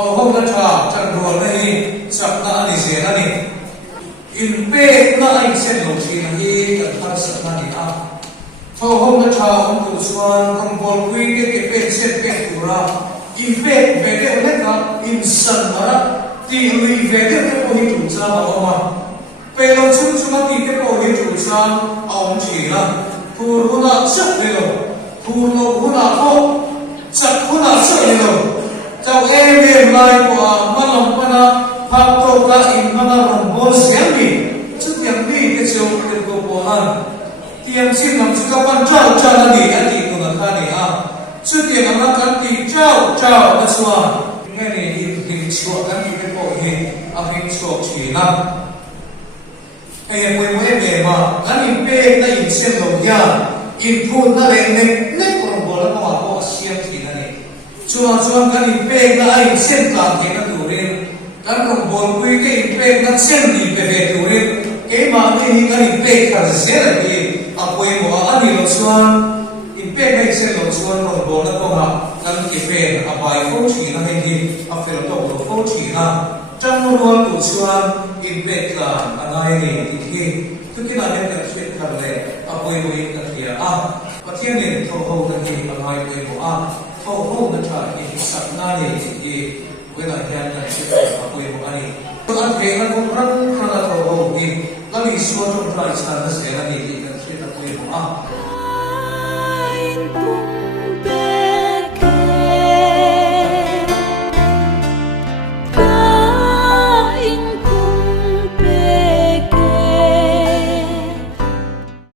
thâu hông na cha chẳng ruột này sập na anh sẽ na này in pe na anh sẽ lột chi na hi cả ta sập na này à thâu hông na cha ông tu xuân con bol quy cái pe sẽ pe tu ra in pe về cái này cả in sân mà ti lui về cái cô hi tu cha mà ông pe lo chung chung ti cái cô hi tu cha ông chỉ là thu ru na sập này rồi thu nó ru na thâu sập ru na sập này rồi trong em lại của mà lòng mà na pháp tổ cả in mà na lòng bol xiang đi chút tiếng đi cái chiều cái cô bộ han tiếng xin làm chút các bạn trao trao là gì anh đi cùng là khai này à chút tiếng anh làm cái gì trao trao là xóa nghe này hình xóa cái gì cái bộ hình hình xóa chỉ năm cái em quên em mà cái hình pe cái hình xem đầu ya in phun nó lên lên lên của lòng bol là có họ xiang chỉ là này chuan kan in pek na ai sen tlang ke na turin kan rong bol pui ke in pek na sen ni pe ve turin ke ma ni hi kan in pek ka se la ki a poi mo a ni lo chuan in pek mai sen lo chuan rong bol na to ha kan ki pe a bai fo chi na hen hi a fel to lo fo chi na chang no tu chuan in pek ka anai ni ti ki tu ki na hen ka se ka le a poi mo in ka thia a pathian ni tho ho ka hi anai poi mo a thâu hông na cha in sắp na ni ki với lại hiện tại sẽ có quê của anh anh thấy anh cũng rất là thâu hông đi anh đi xuống trong trại sản nó sẽ là gì thì sẽ là quê của anh